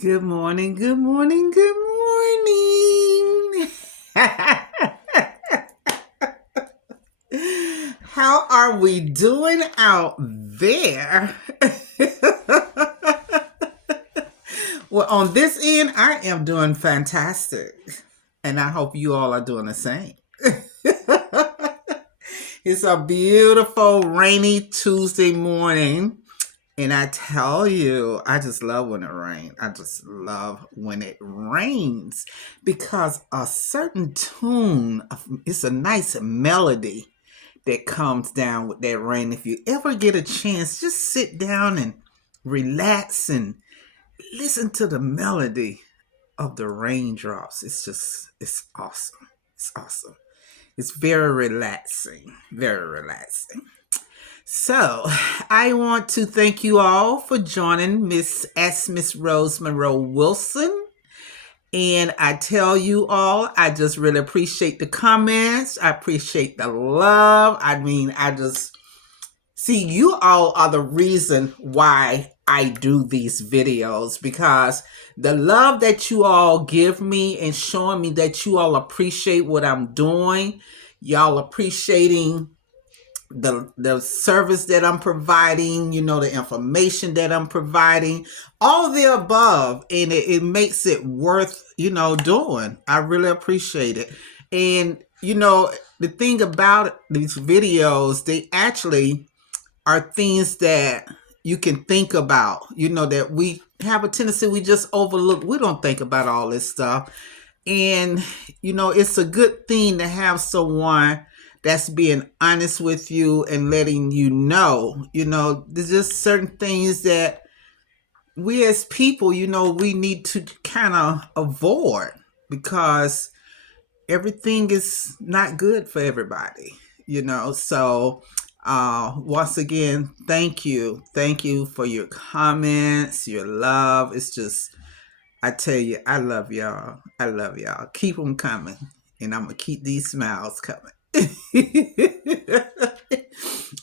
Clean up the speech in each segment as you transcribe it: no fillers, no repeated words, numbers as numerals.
Good morning, good morning, good morning. How are we doing out there? Well, on this end, I am doing fantastic. And I hope you all are doing the same. It's a beautiful rainy Tuesday morning. And I tell you, I just love when it rains. I just love when it rains because a certain tune, it's a nice melody that comes down with that rain. If you ever get a chance, just sit down and relax and listen to the melody of the raindrops. It's awesome. It's awesome. It's very relaxing. Very relaxing. So, I want to thank you all for joining Miss Rose Monroe Wilson. And I tell you all, I just really appreciate the comments. I appreciate the love. I mean, I just see you all are the reason why I do these videos because the love that you all give me and showing me that you all appreciate what I'm doing, y'all appreciating the service that I'm providing, the information that I'm providing, all the above, and it makes it worth, doing. I really appreciate it. And the thing about these videos, they actually are things that you can think about, that we have a tendency we just overlook. We don't think about all this stuff. And it's a good thing to have someone that's being honest with you and letting you know, there's just certain things that we as people, we need to kind of avoid because everything is not good for everybody, So, once again, thank you. Thank you for your comments, your love. It's just, I tell you, I love y'all. I love y'all. Keep them coming. And I'm going to keep these smiles coming.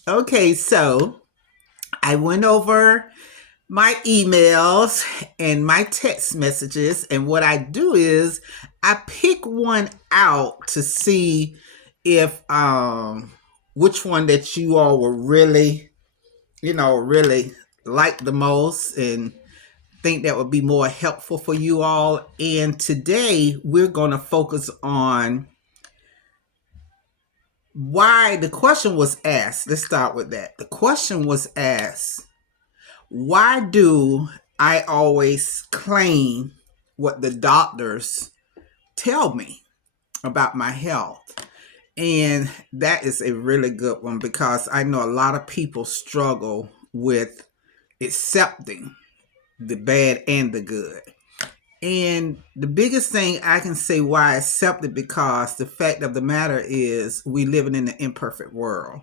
Okay, so I went over my emails and my text messages, and what I do is I pick one out to see if which one that you all will really, really like the most and think that would be more helpful for you all. And today we're going to focus on why the question was asked. Let's start with that. The question was asked, why do I always claim what the doctors tell me about my health? And that is a really good one because I know a lot of people struggle with accepting the bad and the good. And the biggest thing I can say why I accept it because the fact of the matter is we living in an imperfect world.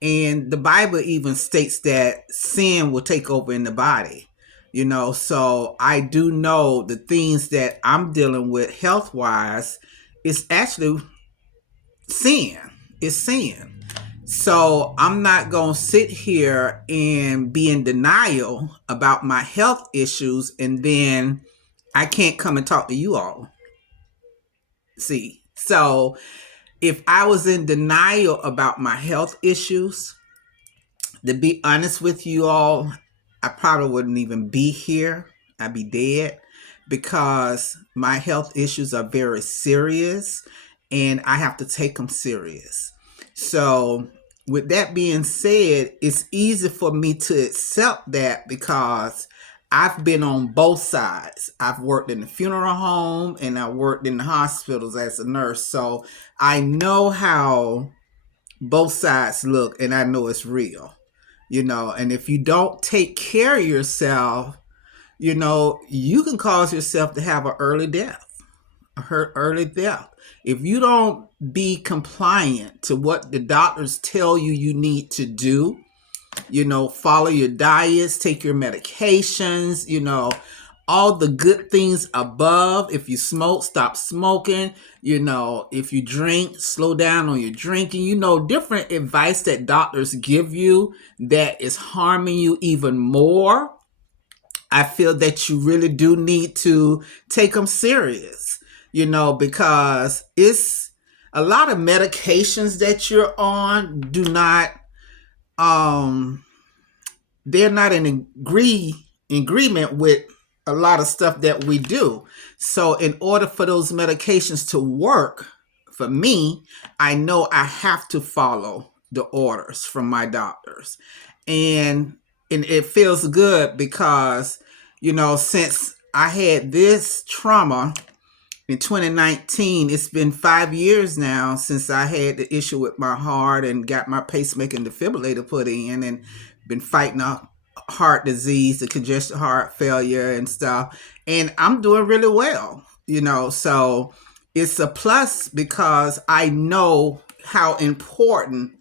And the Bible even states that sin will take over in the body. So I do know the things that I'm dealing with health wise is actually sin. It's sin. So I'm not going to sit here and be in denial about my health issues and then I can't come and talk to you all. See, so if I was in denial about my health issues, to be honest with you all, I probably wouldn't even be here. I'd be dead because my health issues are very serious and I have to take them serious. So, with that being said, it's easy for me to accept that because I've been on both sides. I've worked in the funeral home and I worked in the hospitals as a nurse. So, I know how both sides look and I know it's real. And if you don't take care of yourself, you can cause yourself to have an early death, early death. If you don't be compliant to what the doctors tell you need to do, follow your diets, take your medications, all the good things above. If you smoke, stop smoking. If you drink, slow down on your drinking. Different advice that doctors give you that is harming you even more. I feel that you really do need to take them serious, because it's a lot of medications that you're on do not, um, they're not in agreement with a lot of stuff that we do. So in order for those medications to work for me, I know I have to follow the orders from my doctors. And it feels good because, since I had this trauma in 2019, it's been 5 years now since I had the issue with my heart and got my pacemaker and defibrillator put in, and been fighting a heart disease, the congestive heart failure and stuff. And I'm doing really well, so it's a plus because I know how important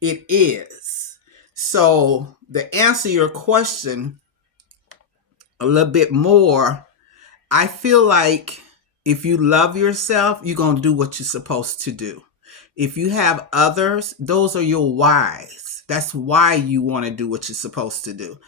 it is. So to answer your question a little bit more, I feel like if you love yourself, you're going to do what you're supposed to do. If you have others, those are your whys. That's why you want to do what you're supposed to do.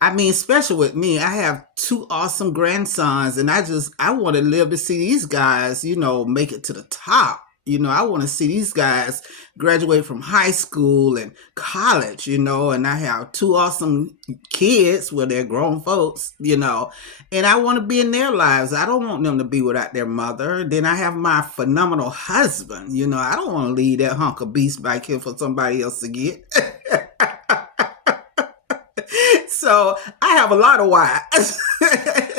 I mean, especially with me, I have two awesome grandsons, and I want to live to see these guys, make it to the top. I want to see these guys graduate from high school and college, and I have two awesome kids, well, they're grown folks, and I want to be in their lives. I don't want them to be without their mother. Then I have my phenomenal husband, I don't want to leave that hunk of beast back here for somebody else to get. So I have a lot of whys.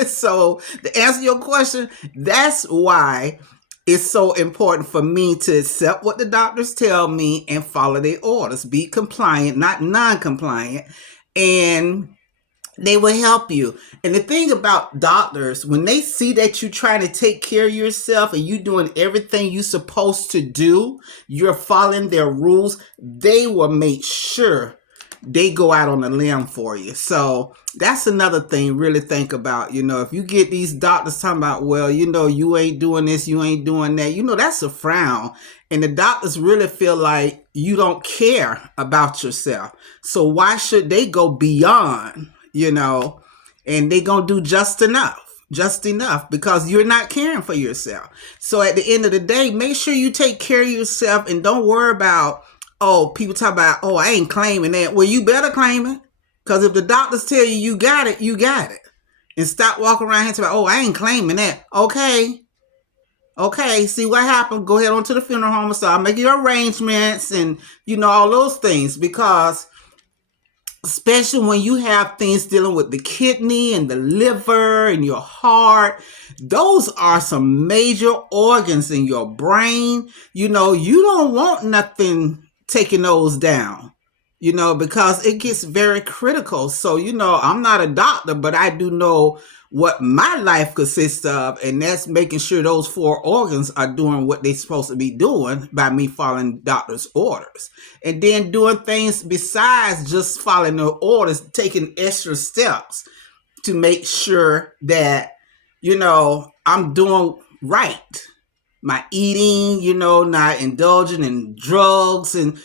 So to answer your question, that's why it's so important for me to accept what the doctors tell me and follow their orders. Be compliant, not non-compliant, and they will help you. And the thing about doctors, when they see that you're trying to take care of yourself and you're doing everything you're supposed to do, you're following their rules, they will make sure they go out on a limb for you. So that's another thing really think about. If you get these doctors talking about, well, you ain't doing this, you ain't doing that, that's a frown. And the doctors really feel like you don't care about yourself. So why should they go beyond, and they gonna do just enough because you're not caring for yourself. So at the end of the day, make sure you take care of yourself and don't worry about, people talk about, I ain't claiming that. Well, you better claim it. Because if the doctors tell you you got it, you got it. And stop walking around here talking about, I ain't claiming that. Okay, see what happened? Go ahead on to the funeral home and start making your arrangements and, all those things. Because especially when you have things dealing with the kidney and the liver and your heart, those are some major organs in your brain. You don't want nothing taking those down, because it gets very critical. So, I'm not a doctor, but I do know what my life consists of, and that's making sure those four organs are doing what they're supposed to be doing by me following doctor's orders. And then doing things besides just following the orders, taking extra steps to make sure that, I'm doing right. My eating, not indulging in drugs and,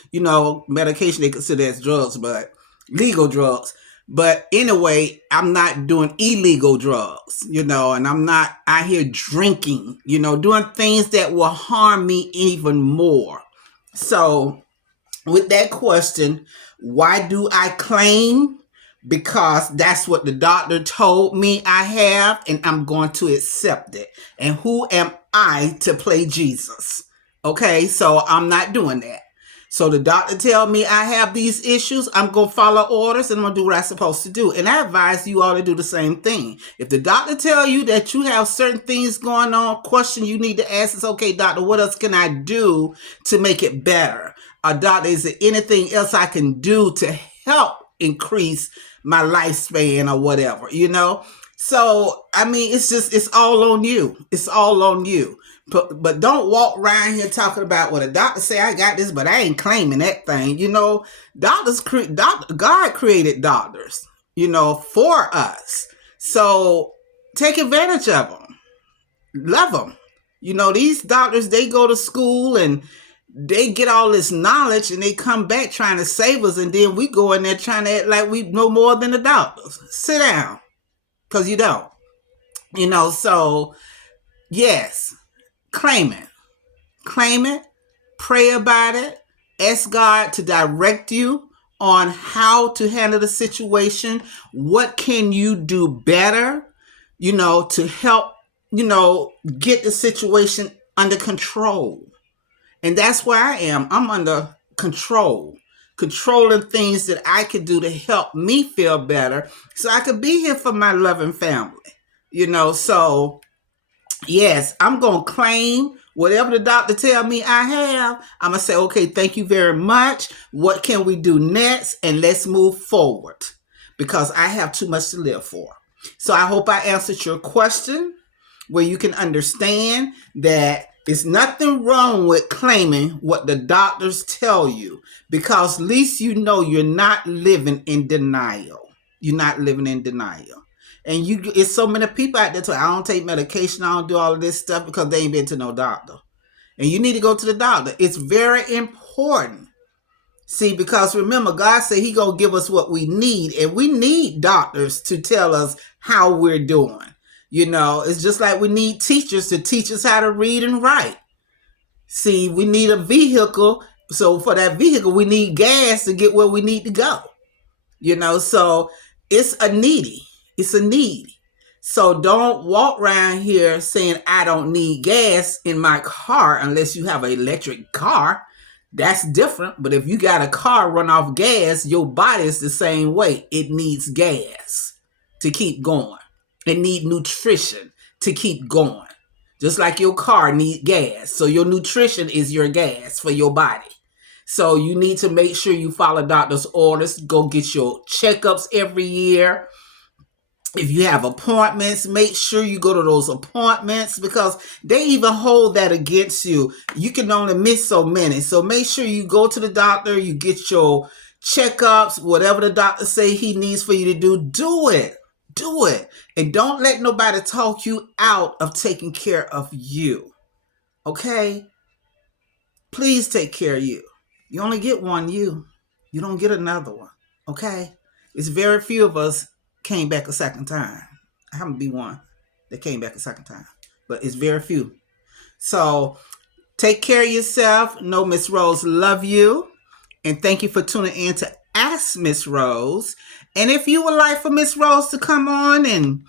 medication they consider as drugs, but legal drugs. But anyway, I'm not doing illegal drugs, and I'm not out here drinking, doing things that will harm me even more. So with that question, why do I claim? Because that's what the doctor told me I have, and I'm going to accept it. And who am I to play Jesus? Okay, so I'm not doing that. So the doctor tell me I have these issues, I'm going to follow orders and I'm going to do what I'm supposed to do. And I advise you all to do the same thing. If the doctor tell you that you have certain things going on, question you need to ask is, okay, doctor, what else can I do to make it better? Doctor, is there anything else I can do to help increase my lifespan or whatever, So, I mean, it's all on you. It's all on you. But don't walk around here talking about, well, the doctor say I got this, but I ain't claiming that thing. God created doctors, for us. So take advantage of them. Love them. These doctors, they go to school and they get all this knowledge and they come back trying to save us. And then we go in there trying to act like we know more than the doctors. Sit down. because you don't. So yes, claim it. Claim it. Pray about it. Ask God to direct you on how to handle the situation. What can you do better, to help, get the situation under control. And that's where I am. I'm under control, controlling things that I could do to help me feel better so I could be here for my loving family. So yes, I'm going to claim whatever the doctor tell me I have. I'm going to say, okay, thank you very much. What can we do next? And let's move forward because I have too much to live for. So I hope I answered your question where you can understand that it's nothing wrong with claiming what the doctors tell you because at least you're not living in denial. You're not living in denial. And it's so many people out there tell, I don't take medication, I don't do all of this stuff because they ain't been to no doctor. And you need to go to the doctor. It's very important. See, because remember, God said he gonna give us what we need, and we need doctors to tell us how we're doing. It's just like we need teachers to teach us how to read and write. See, we need a vehicle. So for that vehicle, we need gas to get where we need to go. So it's a needy. It's a need. So don't walk around here saying, I don't need gas in my car unless you have an electric car. That's different. But if you got a car run off gas, your body is the same way. It needs gas to keep going. It needs nutrition to keep going. Just like your car needs gas. So your nutrition is your gas for your body. So you need to make sure you follow doctor's orders. Go get your checkups every year. If you have appointments, make sure you go to those appointments because they even hold that against you. You can only miss so many. So make sure you go to the doctor, you get your checkups, whatever the doctor say he needs for you to do it. Do it. And don't let nobody talk you out of taking care of you. Okay? Please take care of you. You only get one you. You don't get another one. Okay? It's very few of us came back a second time. I happen to be one that came back a second time. But it's very few. So take care of yourself. Know Miss Rose love you. And thank you for tuning in to Ask Miss Rose. And if you would like for Miss Rose to come on and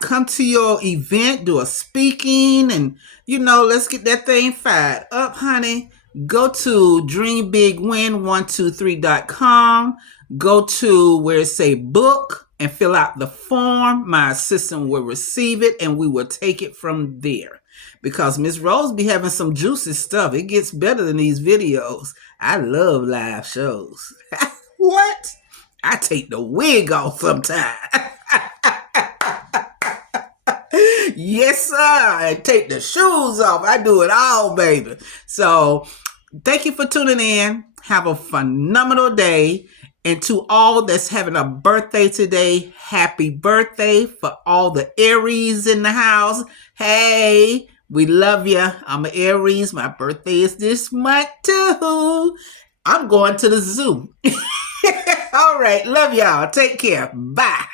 come to your event, do a speaking, and let's get that thing fired up, honey. Go to dreambigwin123.com. Go to where it say book and fill out the form. My assistant will receive it and we will take it from there. Because Miss Rose be having some juicy stuff. It gets better than these videos. I love live shows. What? I take the wig off sometimes. Yes, sir. I take the shoes off. I do it all, baby. So thank you for tuning in. Have a phenomenal day. And to all that's having a birthday today, happy birthday. For all the Aries in the house, hey, we love you. I'm an Aries. My birthday is this month too. I'm going to the zoo. All right. Love y'all. Take care. Bye.